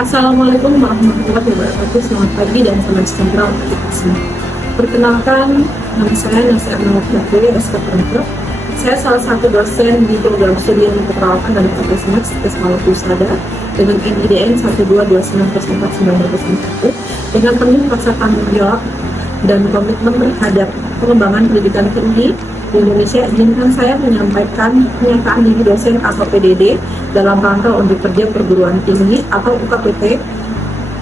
Assalamualaikum warahmatullahi wabarakatuh. Selamat pagi dan salam sejahtera untuk kita semua. Perkenalkan, nama saya Nasir Nawafiyah SKPNPro. Saya salah satu dosen di program studi ilmu keperawatan dan Fakultas Kesehatan Pusada dengan NIDN 122944991 dengan penuh rasa tanggung jawab dan komitmen terhadap pengembangan pendidikan tinggi di Indonesia. Izinkan saya menyampaikan pernyataan diri dosen atau PDD dalam rangka untuk kerja perguruan tinggi atau UKPT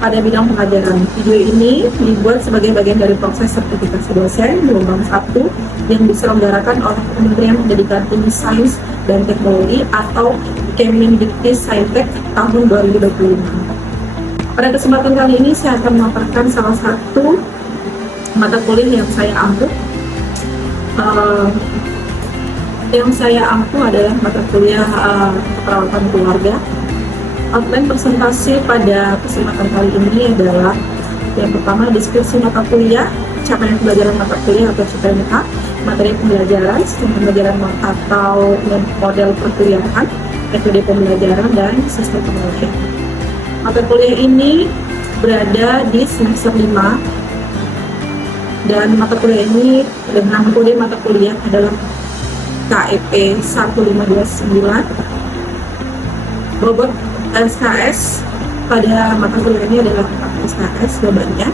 pada bidang pengajaran. Video ini dibuat sebagai bagian dari proses sertifikasi dosen gelombang 1 yang diselenggarakan oleh Kementerian Pendidikan Tinggi Sains dan Teknologi atau Kemendikti-Saintek tahun 2025. Pada kesempatan kali ini saya akan memaparkan salah satu mata kuliah yang saya ampuh. Yang saya ampuh adalah mata kuliah keperawatan keluarga. Outline presentasi pada kesempatan kali ini adalah yang pertama, deskripsi mata kuliah, capaian pembelajaran mata kuliah atau CPMK, materi pembelajaran, sistem pembelajaran atau model perkuliahan, metode pembelajaran, dan sistem penilaian. Mata kuliah ini berada di semester 5 dan mata kuliah ini dengan kode mata kuliah adalah KEP 1529. Bobot SKS pada mata kuliah ini adalah 4 SKS bebannya.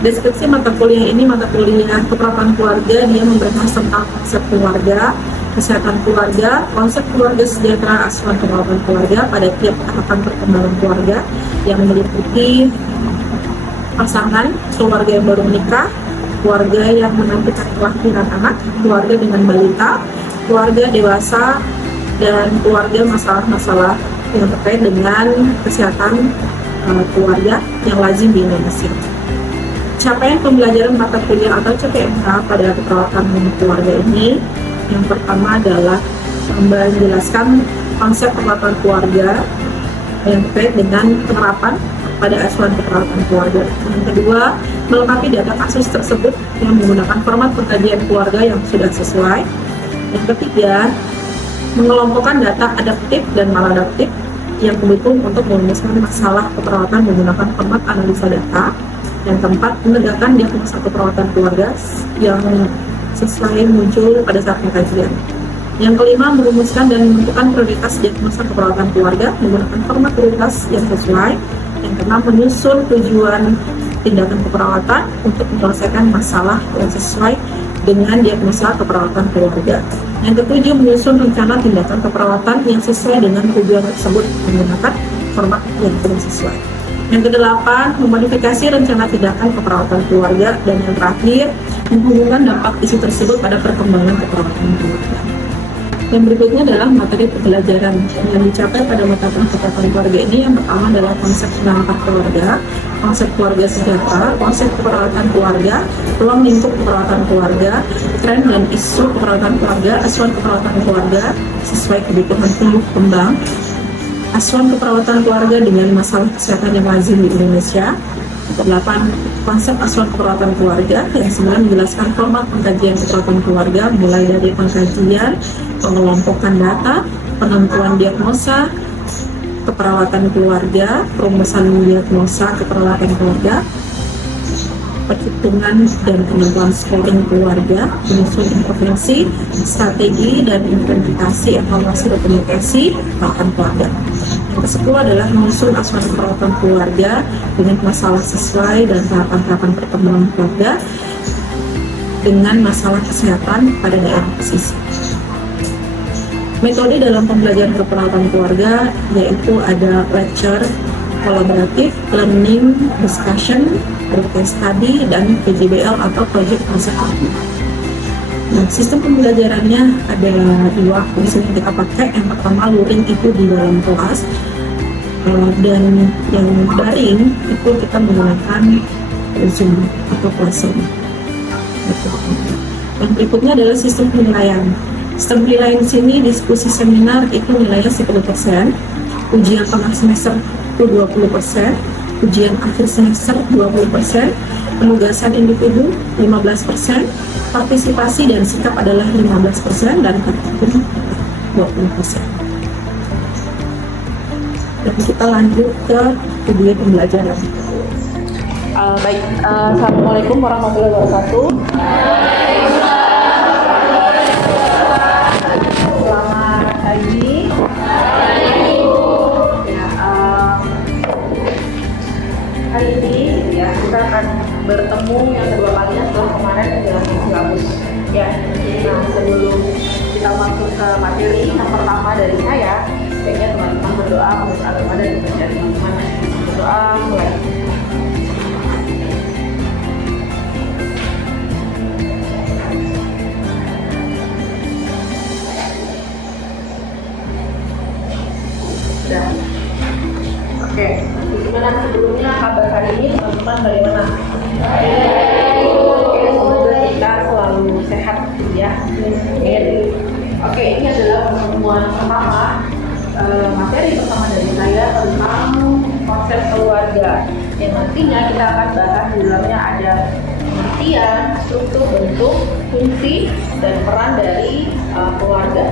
Deskripsi mata kuliah ini mata kuliah keperawatan keluarga, dia membahas tentang konsep keluarga, kesehatan keluarga, konsep keluarga sejahtera, asuhan keperawatan keluarga pada tiap tahapan perkembangan keluarga yang meliputi pasangan, keluarga yang baru menikah, keluarga yang menantikan kelahiran anak, keluarga dengan balita, keluarga dewasa, dan keluarga masalah-masalah yang terkait dengan kesehatan keluarga yang lazim di Indonesia. Capaian pembelajaran mata kuliah atau CPMK pada keperawatan keluarga ini, yang pertama adalah menjelaskan konsep keperawatan keluarga yang terkait dengan penerapan pada asuhan keperawatan keluarga. Yang kedua, melengkapi data kasus tersebut yang menggunakan format pengkajian keluarga yang sudah sesuai. Yang ketiga, mengelompokkan data adaptif dan maladaptif yang mendukung untuk merumuskan masalah keperawatan menggunakan format analisa data. Yang keempat, menegakkan diagnosa keperawatan keluarga yang sesuai muncul pada saat pengkajian. Yang kelima, merumuskan dan menentukan prioritas diagnosa keperawatan keluarga menggunakan format prioritas yang sesuai. Yang keenam, menyusun tujuan tindakan keperawatan untuk menyelesaikan masalah yang sesuai dengan diagnosa keperawatan keluarga. Yang ketujuh, menyusun rencana tindakan keperawatan yang sesuai dengan tujuan tersebut menggunakan format yang tidak sesuai. Yang kedelapan, memodifikasi rencana tindakan keperawatan keluarga. Dan yang terakhir, menghubungkan dampak isu tersebut pada perkembangan keperawatan keluarga. Yang berikutnya adalah materi pembelajaran yang dicapai pada mata kuliah keperawatan keluarga ini. Yang pertama adalah konsep penangkap keluarga, konsep keluarga sejahtera, konsep keperawatan keluarga, ruang lingkup keperawatan keluarga, tren dan isu keperawatan keluarga, asuhan keperawatan keluarga sesuai kebutuhan tumbuh kembang, asuhan keperawatan keluarga dengan masalah kesehatan yang lazim di Indonesia. Kedelapan, konsep asuhan keperawatan keluarga yang sebenarnya menjelaskan format pengkajian keperawatan keluarga mulai dari pengkajian, pengelompokan data, penentuan diagnosa keperawatan keluarga, perumusan diagnosa keperawatan keluarga, perhitungan dan penentuan scoring keluarga, penyusun intervensi, strategi dan implementasi evaluasi dokumentasi keperawatan keluarga. Yang ke-10 adalah menyusun asuhan keperawatan keluarga dengan masalah sesuai dan tahapan-tahapan perkembangan keluarga dengan masalah kesehatan pada daerah pesisir. Metode dalam pembelajaran keperawatan keluarga yaitu ada lecture, kolaboratif, learning, discussion, case study, dan PJBL atau project concept. Nah, sistem pembelajarannya ada dua fungsi yang kita pakai. Yang pertama, luring itu di dalam kelas, dan yang daring itu kita menggunakan Zoom atau Classroom. Yang berikutnya adalah sistem penilaian. Sistem penilaian di sini diskusi seminar itu nilainya 10%, ujian tengah semester itu 20%, ujian akhir semester 20%, penugasan individu 15%, partisipasi dan sikap adalah 15%, dan praktikum 20%. dan kita lanjut ke video pembelajaran. Baik, Assalamualaikum warahmatullahi wabarakatuh. Selamat pagi. Ya, hari ini ya kita akan bertemu yang kedua kalinya setelah kemarin menjelaskan silabus. Ya, nah sebelum kita masuk ke materi yang pertama dari saya, sebaiknya teman-teman berdoa menurut agama dan kepercayaan teman-teman. Berdoa mulai. Sudah. Oke, gimana sebelumnya kabar hari ini teman-teman bagaimana? Oke, semoga kita selalu sehat ya. Oke, ini adalah pertemuan pertama, materi pertama dari saya tentang konsep keluarga yang nantinya kita akan bahas di dalamnya ada pengertian, struktur, bentuk, fungsi, dan peran dari keluarga.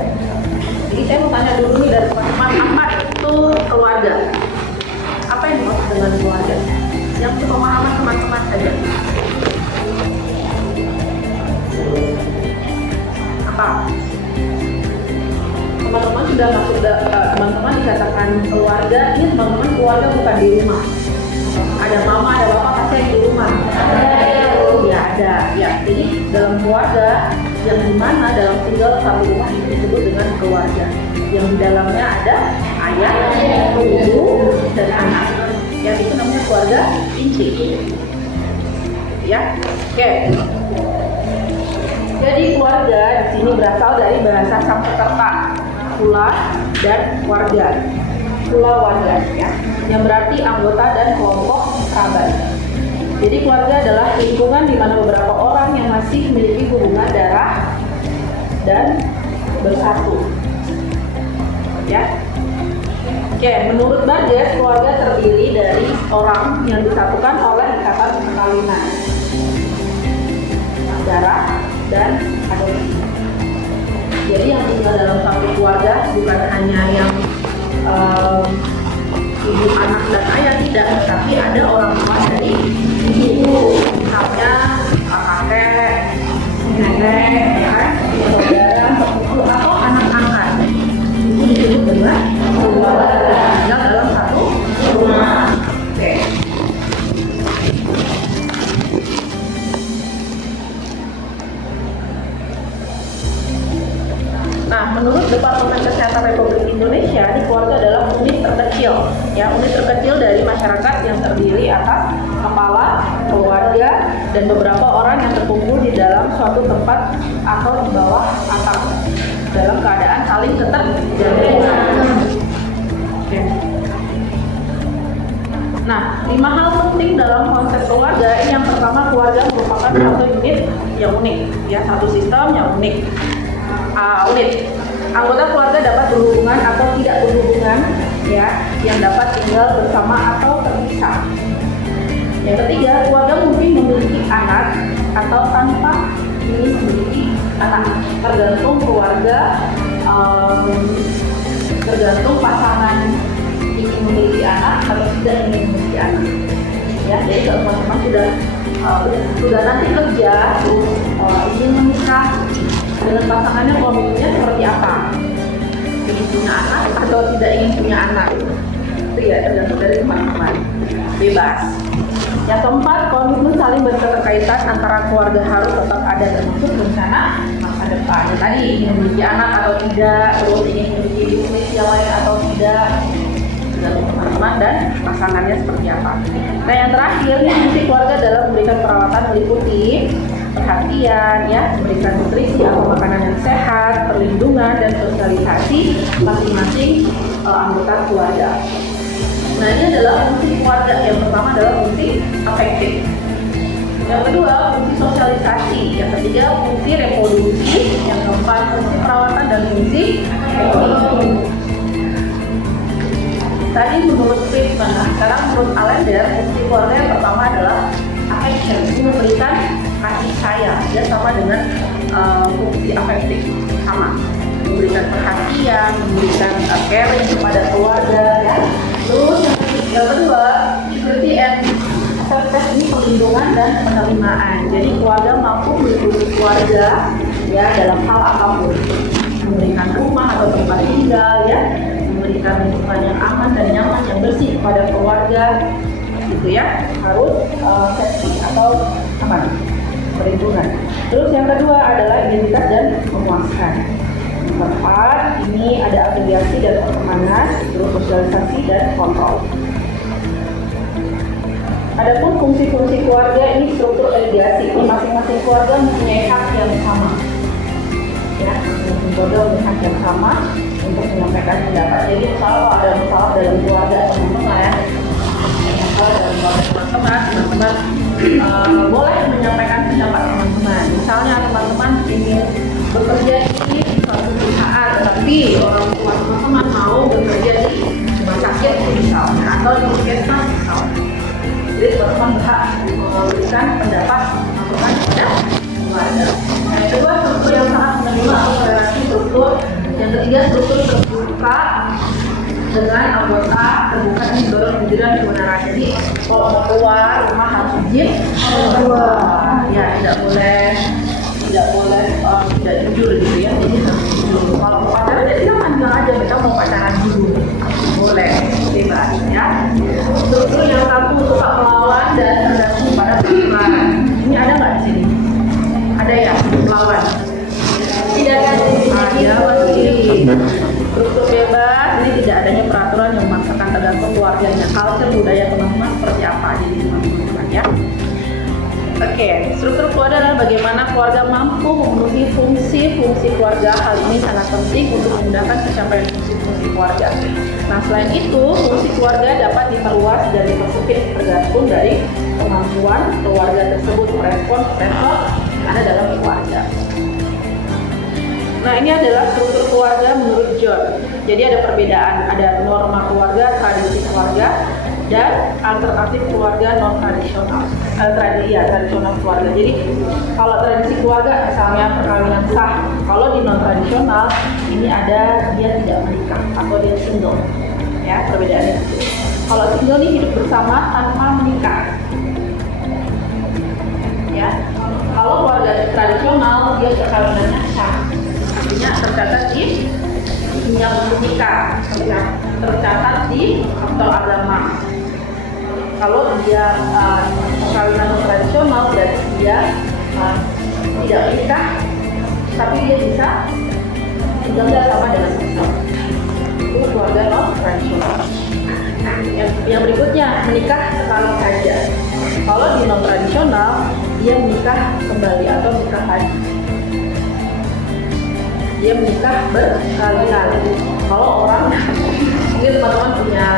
Jadi saya mau tanya dulu nih dari teman-teman, apa itu keluarga? Apa yang dimaksud dengan keluarga? Yang sepemahaman teman-teman saja. Apa? Teman-teman sudah masuk, teman-teman dikatakan keluarga, ini teman-teman keluarga bukan di rumah. Ada mama, ada bapak, pasti yang di rumah. Ya ada, ya. Jadi dalam keluarga yang dimana dalam tinggal satu rumah ini disebut dengan keluarga. Yang di dalamnya ada ayah, ibu, dan anak. Yang itu namanya keluarga inti. Ya, oke. Jadi keluarga di sini berasal dari bahasa Sanskerta, kula dan warga. Kula warga, ya, yang berarti anggota dan kelompok kerabat. Jadi keluarga adalah lingkungan di mana beberapa orang yang masih memiliki hubungan darah dan bersatu. Ya. Oke, menurut Burgess, keluarga terdiri dari orang yang disatukan oleh ikatan perkawinan, darah dan adopsi. Jadi yang tinggal dalam satu keluarga bukan hanya yang ibu, anak, dan ayah, tidak, tapi ada orang tua dari ibu, misalnya kakek, nenek, ya kan, saudara, sepupu, atau anak angkat. Itu disebut dengan keluarga, tinggal dalam satu rumah. Oke. Nah, menurut Departemen Kesehatan Republik Indonesia, di keluarga adalah unit terkecil, ya, unit terkecil dari masyarakat yang terdiri atas kepala, keluarga, dan beberapa orang yang terkumpul di dalam suatu tempat atau di bawah atap dalam keadaan saling ketergantungan. Oke. Nah, 5 hal penting dalam konsep keluarga. Ini yang pertama, keluarga merupakan satu unit yang unik, ya, satu sistem yang unik. Unit. Anggota keluarga dapat berhubungan atau tidak berhubungan, ya, yang dapat tinggal bersama atau terpisah. Yang ketiga, keluarga mungkin memiliki anak atau tanpa ingin memiliki anak, tergantung keluarga, tergantung pasangan ingin memiliki anak atau tidak ingin memiliki anak. Ya, jadi kalau teman-teman sudah nanti kerja, ingin menikah dengan pasangannya, komitmennya seperti apa? Ingin punya anak atau tidak ingin punya anak? Itu ya tergantung dari teman-teman. Bebas. Yang keempat, komitmen saling berketerkaitan antara keluarga harus tetap ada, termasuk rencana masa depan. Ya, tadi ingin memiliki anak atau tidak, terus ingin memiliki bisnis yang lain atau tidak, tergantung teman-teman dan pasangannya seperti apa. Nah, yang terakhir, fungsi keluarga dalam memberikan perawatan meliputi perhatian, ya, memberikan nutrisi atau makanan yang sehat, perlindungan, dan sosialisasi masing-masing anggota keluarga. Nah, ini adalah fungsi keluarga. Yang pertama adalah fungsi afektif. Yang kedua, fungsi sosialisasi. Yang ketiga, fungsi reproduksi. Yang keempat, fungsi perawatan dan fungsi ekonomi. Tadi menurut Friedman, sekarang menurut Allender, fungsi keluarga yang pertama adalah affection, itu memberikan kasih sayang. Dia sama dengan fungsi afektif, sama memberikan perhatian, memberikan caring kepada keluarga, ya. dan penerimaan. Jadi keluarga mampu melindungi keluarga ya dalam hal apapun, memberikan rumah atau tempat tinggal ya, memberikan lingkungan yang aman dan nyaman yang bersih kepada keluarga, gitu ya, harus safety atau apa? Perlindungan. Terus yang kedua adalah identitas dan memuaskan. Yang keempat, ini ada afiliasi dan pertemanan, terus sosialisasi dan kontrol. Adapun fungsi-fungsi keluarga ini struktur afiliasi. Ini masing-masing keluarga mempunyai hak yang sama. Ya, masing-masing keluarga mempunyai hak yang sama untuk menyampaikan pendapat. Jadi kalau ada masalah dalam keluarga teman-teman, teman-teman boleh menyampaikan pendapat teman-teman. Misalnya teman-teman ingin bekerja di suatu perusahaan, tetapi orang tua teman-teman mau bekerja di rumah sakit misalnya atau di puskesmas misalnya. Jadi teman-teman berhak memberikan pendapat masukan kepada keluarga. Yang kedua, struktur yang sangat menerima toleransi struktur. Yang ketiga, struktur terbuka dengan anggota terbuka ini dorong kejujuran kebenaran. Jadi kalau mau keluar rumah harus izin ya, tidak boleh tidak jujur gitu ya. Jadi harus jujur. Kalau mau pacaran ya silakan, bilang aja kita mau pacaran dulu, boleh, bebas ya. Struktur yang satu suka melawan dan tergantung pada peraturan. Ini ada nggak di sini? Ada ya, melawan? Tidak ada. Ada pasti. Struktur bebas, ini tidak adanya peraturan yang memaksakan, tergantung keluarganya, culture, budaya teman-teman seperti apa jadi teman-teman ya. Oke, struktur keluarga adalah bagaimana keluarga mampu memenuhi fungsi-fungsi keluarga. Hal ini sangat penting untuk memudahkan pencapaian fungsi-fungsi keluarga. Nah, selain itu, fungsi keluarga dapat diperluas dan dipersempit tergantung dari kemampuan keluarga tersebut merespon pressure yang ada dalam keluarga. Nah, ini adalah struktur keluarga menurut John. Jadi ada perbedaan, ada norma keluarga, tradisi keluarga, dan alternatif keluarga non tradisional. Tradisional keluarga. Jadi kalau tradisi keluarga misalnya perkawinan sah, kalau di non tradisional ini ada dia tidak menikah atau dia single. Ya, perbedaannya itu. Kalau single ini hidup bersama tanpa menikah. Ya. Kalau keluarga tradisional dia perkawinannya sah. Artinya tercatat di yang menikah, tercatat di akte agama. Kalau dia perkawinan tradisional berarti dia tidak menikah, tapi dia bisa tinggal sama dengan Islam. Itu keluarga non tradisional. Yang berikutnya menikah sekali saja. Kalau di non tradisional dia menikah kembali atau nikah lagi. Dia menikah berkali-kali. Kalau orang mungkin teman-teman punya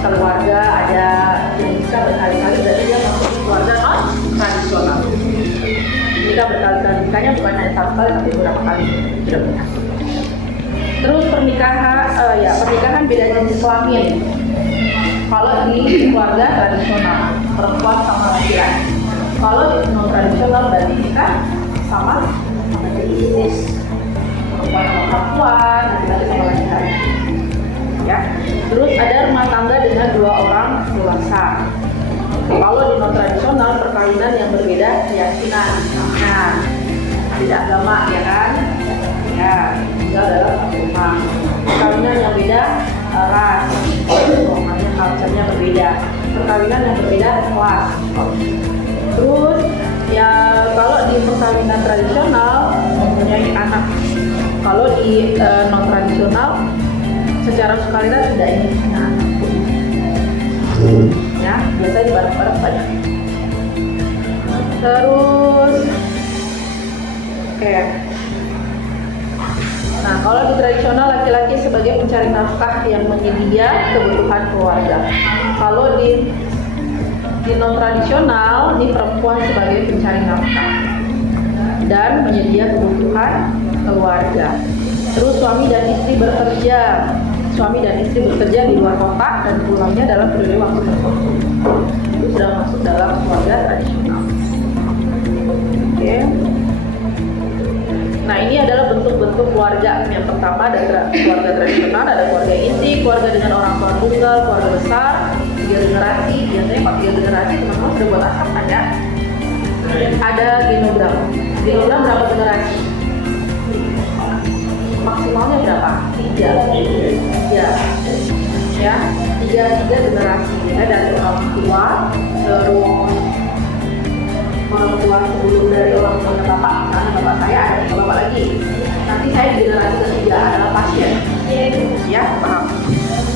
keluarga ada yang nikah berkali-kali, berarti dia masuk keluarga non tradisional. Nikah berkali-kali, nikahnya bukan hanya satu kali tapi beberapa kali sudah menikah. Terus pernikahan beda jenis kelamin. Kalau di keluarga tradisional perempuan sama laki-laki. Kalau di non tradisional berarti nikah sama jenis. Perempuan sama perempuan, laki-laki sama laki-laki. Ya. Terus ada rumah tangga dengan 2 orang dewasa. Kalau di non tradisional perkawinan yang berbeda keyakinan, nah, beda agama ya kan, ya tinggal dalam satu rumah. Perkawinan yang beda ras, namanya culture-nya berbeda. Perkawinan yang berbeda kelas. Terus ya kalau di perkawinan tradisional mempunyai anak. Kalau di non tradisional secara sukarela tidak ingin punya anak pun. Ya, biasanya bareng-bareng banyak. Terus nah kalau di tradisional laki-laki sebagai pencari nafkah yang menyedia kebutuhan keluarga. Kalau di non tradisional ini perempuan sebagai pencari nafkah dan menyedia kebutuhan keluarga. Terus suami dan istri bekerja di luar kota dan pulangnya dalam periode waktu tertentu. Itu sudah masuk dalam keluarga tradisional. Oke. Nah, ini adalah bentuk-bentuk keluarga. Yang pertama ada keluarga tradisional, ada keluarga inti, keluarga dengan orang tua tunggal, keluarga besar, 3 generasi. Biasanya 4 generasi teman-teman sudah buat asap kan ya? ada genogram. Genogram berapa generasi? Maksimalnya berapa? 3. Ya, 3 generasi ya, dari orang tua, terus orang tua sebelum dari orang tua bapak, karena bapak saya ada 3 bapak lagi. Nanti saya di generasi ketiga adalah pasien. Ya, paham.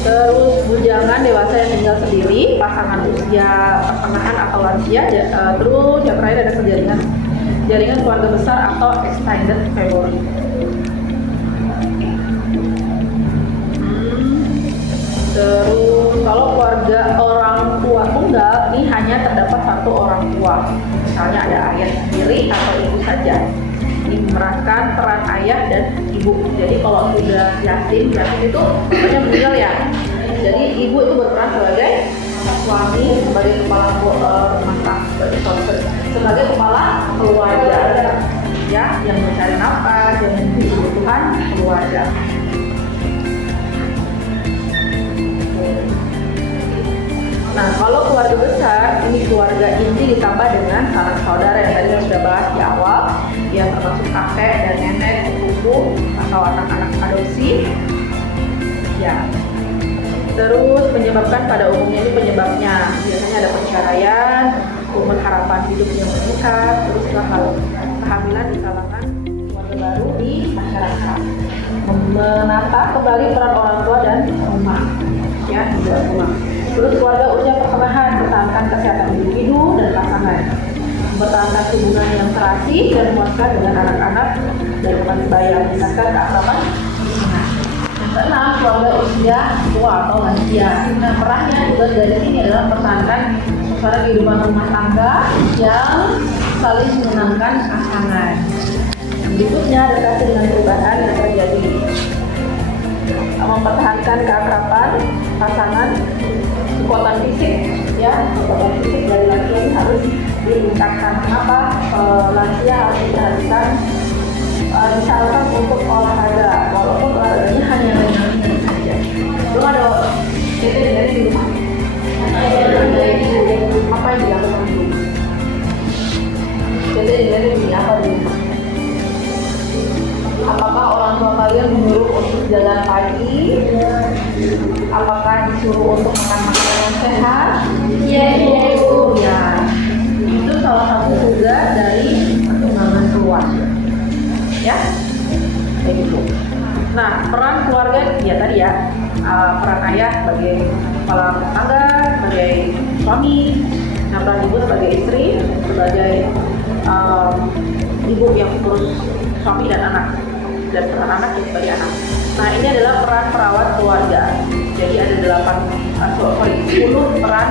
Terus bujangan dewasa yang tinggal sendiri, pasangan usia pertengahan atau lansia, terus yang terakhir ada jaringan keluarga besar atau extended family. Terus kalau keluarga orang tua tunggal ini hanya terdapat 1 orang tua, misalnya ada ayah sendiri atau ibu saja. Ini memerankan peran ayah dan ibu. Jadi kalau sudah yatim itu bapaknya meninggal ya. Jadi ibu itu berperan sebagai suami, sebagai kepala rumah tangga, sebagai kepala keluarga ya, yang mencari nafkah, yang memenuhi kebutuhan keluarga. Nah, kalau keluarga besar, ini keluarga inti ditambah dengan sanak saudara yang tadi saya sudah bahas di awal, yang termasuk kakek dan nenek, sepupu atau anak-anak adopsi. Ya. Terus menyebabkan pada umumnya ini penyebabnya biasanya ada perceraian, umur harapan hidup yang meningkat, terus kehamilan di kalangan keluarga baru di masyarakat. Menata kembali peran orang tua dan rumah. Ya, juga rumah. Terus keluarga usia pertengahan, pertahankan kesehatan individu dan pasangan, mempertahankan hubungan yang serasi dan memuaskan dengan anak-anak dan teman sebaya, meningkatkan keakraban. Yang keenam, keluarga usia tua atau lansia. Nah, perannya juga dari sini adalah mempertahankan suasana kehidupan rumah tangga yang saling menyenangkan pasangan. Yang berikutnya adaptasi dengan perubahan yang terjadi, mempertahankan keakraban pasangan, kekuatan fisik ya, kekuatan fisik dari lansia ini harus ditingkatkan. Kenapa? Lansia harus disarankan untuk olahraga, walaupun olahraganya hanya ringan-ringan saja. Belum ada dengerin di rumah. Apa yang dilakukan di rumah? Dengerin di apa di rumah? Apakah orang tua kalian menyuruh untuk jalan pagi? Apakah disuruh untuk makan makanan yang sehat? Ya. Itu salah satu juga dari perkembangan keluarga. Ya, kayak gitu. Nah, peran keluarga ya tadi ya, peran ayah sebagai kepala rumah tangga, sebagai suami, nah peran ibu sebagai istri, sebagai ibu yang urus suami dan anak, dan peran anak sebagai anak. Nah, ini adalah peran perawat keluarga. Jadi ada 10 peran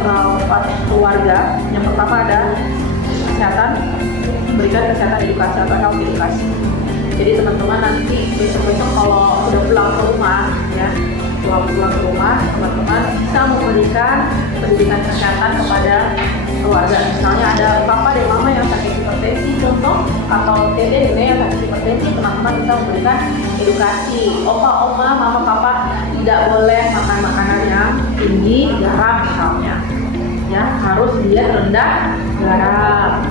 perawat keluarga. Yang pertama ada kesehatan, memberikan kesehatan edukasi atau health edukasi. Jadi teman-teman nanti besok-besok kalau sudah pulang ke rumah ya, pulang ke rumah, teman-teman bisa memberikan pendidikan kesehatan kepada keluarga. Misalnya ada papa dan mama yang sakit hipertensi contoh, atau dede nenek yang sakit hipertensi, teman-teman bisa memberikan edukasi. Opa, oma, mama, papa tidak boleh makan makanan yang tinggi garam misalnya. Ya, harus diet rendah garam.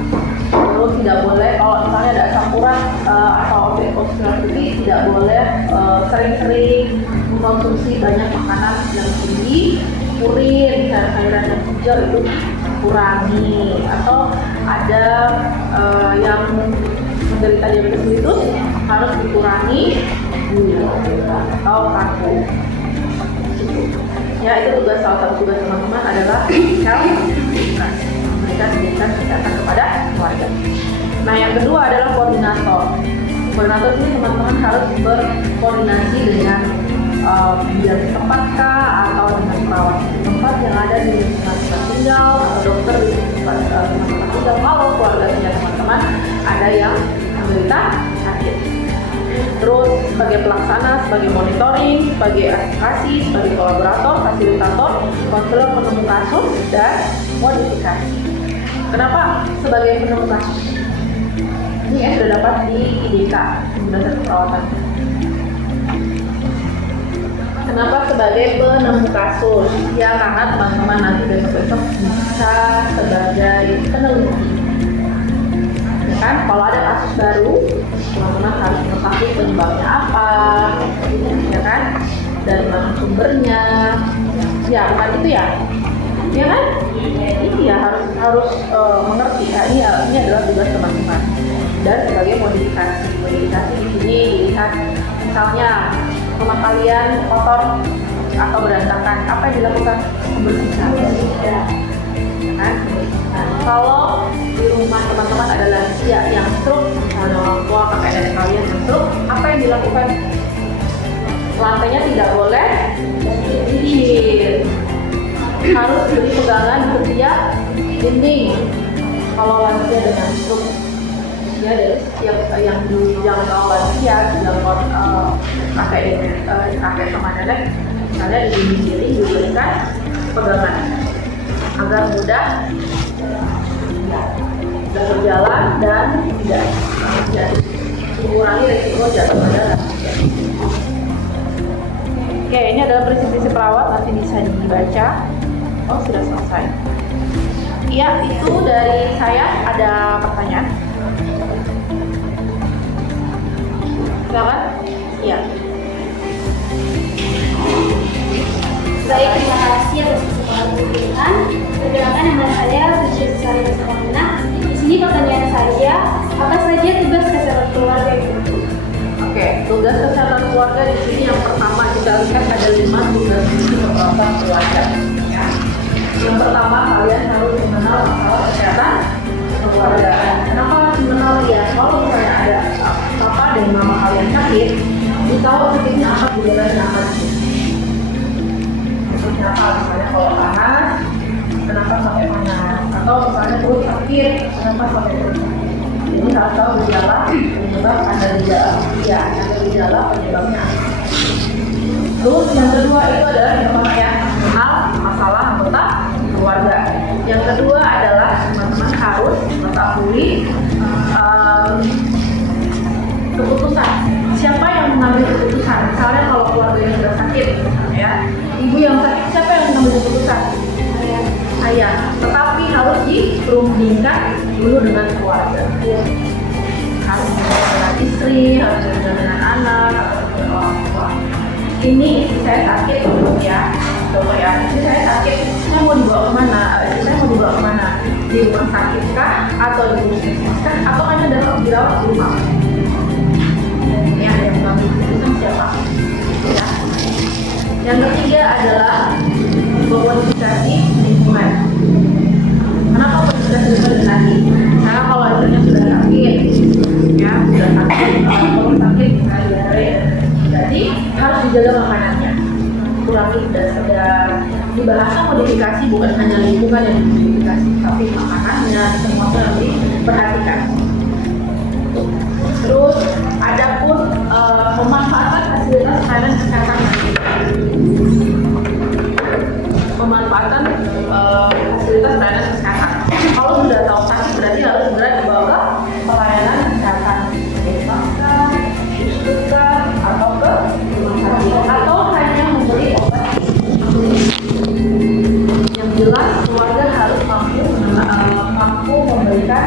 Terus tidak boleh kalau misalnya ada asam urat atau osteoporosis, tidak boleh sering-sering mengkonsumsi banyak makanan yang tinggi, purin, sayuran yang hijau itu kurangi. Atau ada yang menderita diabetes mellitus harus dikurangi gula atau karbo. Ya, itu tugas, salah satu tugas teman-teman adalah health education, memberikan pendidikan kesehatan kepada keluarga. Nah, yang kedua adalah koordinator. Koordinator ini teman-teman harus berkoordinasi dengan bidan setempat kah, atau dengan perawat tempat yang ada di lingkungan tempat tinggal, atau dokter di tempat tinggal. Kalau keluarganya teman-teman ada yang menderita sakit. Terus sebagai pelaksana, sebagai monitoring, sebagai advokasi, sebagai kolaborator, fasilitator, konselor penemu kasus, dan modifikasi. Kenapa sebagai penemu kasus? Ini yang sudah dapat di IDK, Dasar Keperawatan. Kenapa sebagai sebagai penemu kasus ya, karena teman-teman nanti besok-besok bisa sebagai peneliti ya kan. Kalau ada kasus baru teman-teman harus mengetahui penyebabnya apa ya kan, dari mana sumbernya ya, bukan itu ya kan. Ini ya harus mengerti ya, ini adalah tugas teman-teman. Dan sebagai modifikasi di sini dilihat misalnya rumah kalian kotor atau berantakan, apa yang dilakukan? Membersihkan ya kan. Kalau di rumah teman-teman ada lansia yang stroke, misalnya orang tua kakek nenek kalian yang stroke, apa yang dilakukan? Lantainya tidak boleh disisir, harus beri pegangan di setiap dinding kalau lansia dengan stroke ya. Dari yang dijangkau lansia, dijangkau kakek sama nenek, misalnya di dinding dinding diberikan pegangan agar mudah berjalan dan tidak mengurangi risiko jatuh pada lansia. Oke, ini adalah prinsip-prinsip perawat, nanti bisa dibaca. Oh, sudah selesai. Iya, itu dari saya. Ada pertanyaan? Silakan. Iya. Baik, terima kasih atas kesempatan pemberian. Perkenalkan, nama saya Fitri Sari Salamina. Di sini pertanyaan saya, apa saja tugas kesehatan keluarga itu? Oke, tugas kesehatan keluarga di sini yang pertama kita lihat ada 5 tugas kesehatan keluarga. Ya. Yang pertama, kalian harus mengenal masalah kesehatan keluarga. Kenapa harus mengenal ya? Kalau misalnya ada papa dan mama kalian sakit, ditahu sakitnya apa, gejalanya apa. Maksudnya apa? Misalnya kalau panas, kenapa sampai panas? Atau misalnya perut sakit, kenapa sampai perut sakit? Jadi harus tahu gejala penyebab, ada gejala penyebabnya. Terus yang kedua itu adalah yang pertama ya, mengenal masalah anggota keluarga. Yang kedua adalah teman-teman harus mengetahui keputusan. Siapa yang mengambil keputusan? Misalnya kalau keluarga yang sudah sakit, ya, ibu yang sakit, siapa yang mengambil keputusan? Ayah. Tetapi harus dirundingkan dulu dengan keluarga. Harus dengan istri, harus dengan anak, harus dengan orang tua. Ini istri saya sakit, ya. Contoh ya, istri saya sakit, saya mau dibawa kemana? Istri saya mau dibawa kemana? Di rumah sakit kah? Atau di puskesmas kah? Atau hanya dirawat di rumah? Yang mengambil keputusan siapa? Ya. Yang ketiga adalah modifikasi lingkungan. Kenapa modifikasi lingkungan tadi? Karena kalau istrinya sudah sakit, ya sudah sakit, kalau sakit diare, jadi harus dijaga makanannya, kurangi sedang. Di bahasa modifikasi bukan hanya lingkungan yang dimodifikasi, tapi makanannya semuanya harus diperhatikan. Terus ada pun memanfaatkan fasilitas layanan kesehatan. Memanfaatkan fasilitas layanan kesehatan. Kalau sudah tahu sakit berarti harus segera dibawa ke pelayanan kesehatan, masker, puskesmas, atau ke rumah sakit, atau hanya membeli obat. Yang jelas keluarga harus mampu memberikan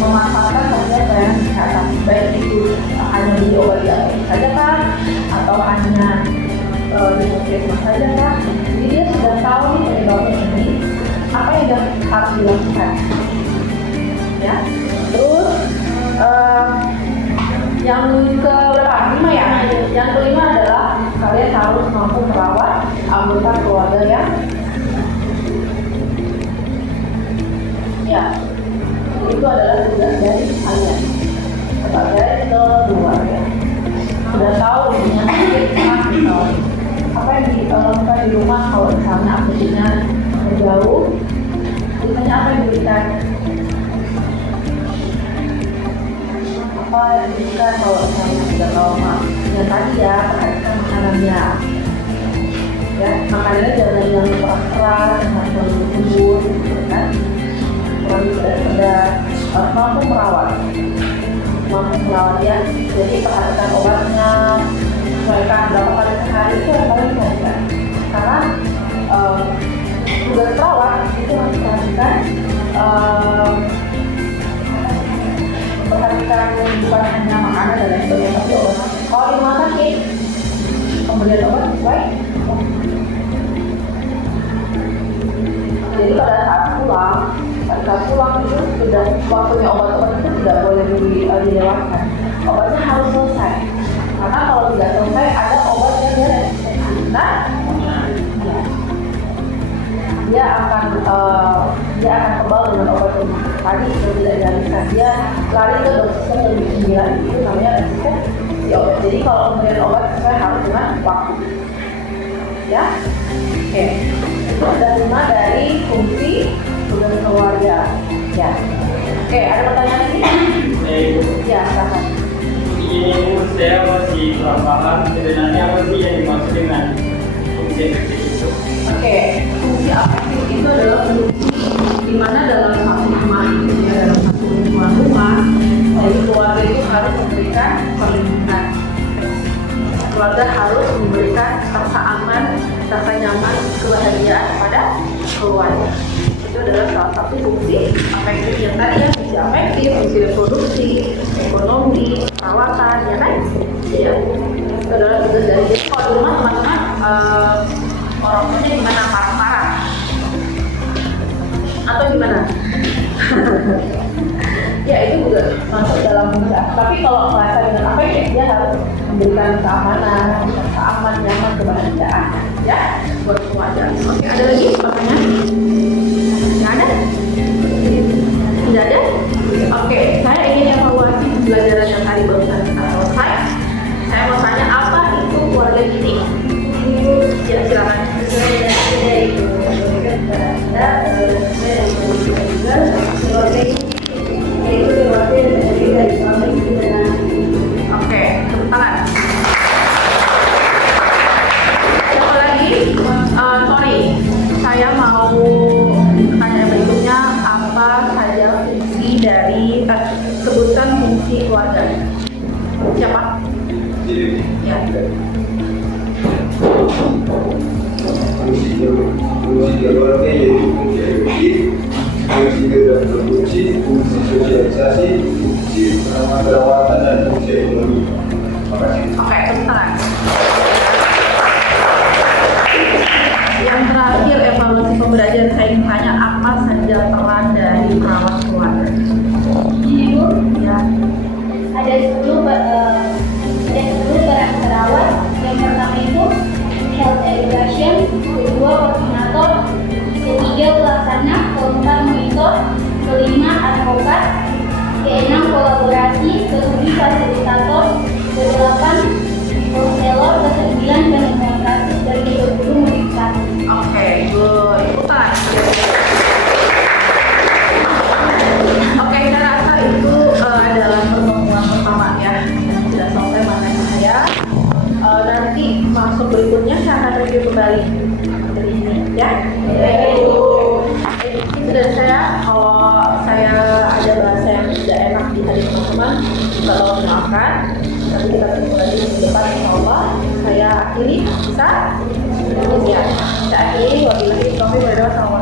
memanfaatkan fasilitas layanan kesehatan, baik itu hanya di obat diabetes saja kan, atau hanya di puskesmas saja kan. Jadi dia sudah tahu nih penyebabnya ini, apa yang harus dilakukan, ya. Terus yang kelima ya, yang kelima adalah kalian harus mampu merawat anggota keluarga ya. Itu adalah tugas dari kalian sebagai keluarga. Sudah tahu punya sakit, apa yang dilakukan di rumah kalau misalnya aktivitasnya jauh, biasanya apa yang diberikan? Apa yang diberikan kalau misalnya sudah trauma? Yang tadi ya, perhatikan makanannya. Ya, makanannya jangan yang keras, jangan terlalu lembut, kan? Terlalu pedas, mampu merawat ya. Jadi perhatikan obatnya, sesuaikan berapa kali sehari itu di rumah sakit, pemberian obat sesuai. Jadi pada saat pulang itu sudah waktunya obat-obat itu tidak boleh dilewatkan. Obatnya harus selesai. Karena kalau tidak selesai ada obat yang dia resistensi. Nah, dia akan kebal dengan obat yang tadi sudah tidak dialihkan. Dia lari ke dosis yang lebih tinggi lagi. Itu namanya resistensi obat. Jadi kalau pemberian obat sesuai harus dengan waktu. Ya, oke. Itu ada 5 dari fungsi tugas keluarga. Ya, oke. Ada pertanyaan ini? Ya, silakan. Ini saya masih kurang paham sebenarnya apa sih yang dimaksud dengan fungsi efektif itu. Oke, fungsi afektif itu adalah fungsi di mana dalam satu rumah, ya, dalam satu rumah, jadi keluarga itu harus memberikan perlindungan. Keluarga harus memberikan rasa aman, rasa nyaman, kebahagiaan pada keluarga. Itu adalah salah satu fungsi afektif yang tadi ya, fungsi afektif, fungsi reproduksi, ekonomi, perawatan, ya kan? Iya. Itu adalah tugas dari jadi kalau di rumah teman-teman orang tuanya gimana, marah-marah atau gimana? Ya itu juga masuk dalam fungsi. Tapi kalau merasa dengan afektif dia harus memberikan keamanan, rasa aman, nyaman, kebahagiaan, ya buat keluarga. Oke, ada lagi pertanyaan? Tidak ada? Tidak ada? Oke, saya ingin evaluasi pembelajaran yang tadi barusan kita selesai. Saya mau tanya apa itu keluarga gini? Ya silakan. Oke, tepuk tangan. Siapa lagi? Sorry, saya mau tanya berikutnya apa saja fungsi dari sebutkan fungsi keluarga. Siapa? Ya. Fungsi keluarga yaitu fungsi edukasi, fungsi reproduksi, fungsi sosialisasi, fungsi perawatan dan fungsi ekonomi. Terima kasih. Oke, tepuk tangan. Yang terakhir evaluasi pembelajaran saya ingin tanya apa saja peran dari perawat keluarga. Ibu, Ya. ada 10 peran perawat. Yang pertama itu health education, kedua koordinator, ketiga pelaksana, keempat monitor, kelima advokat, keenam kolaborasi, ketujuh fasilitator, kedelapan konselor, kesembilan komunikasi, dan ke-20 motivasi. Oke, good. Ikutan. Oke, saya rasa itu adalah pertemuan pertama ya. Sudah selesai materi saya. Nanti masuk berikutnya saya akan review kembali dari ini ya. Dan saya kalau saya ada bahasa yang tidak enak di hati teman-teman, minta tolong maafkan. Nanti kita ketemu lagi di depan insya Allah. Saya akhiri, bisa? Ya, saya akhiri. Wabillahi taufiq wal hidayah.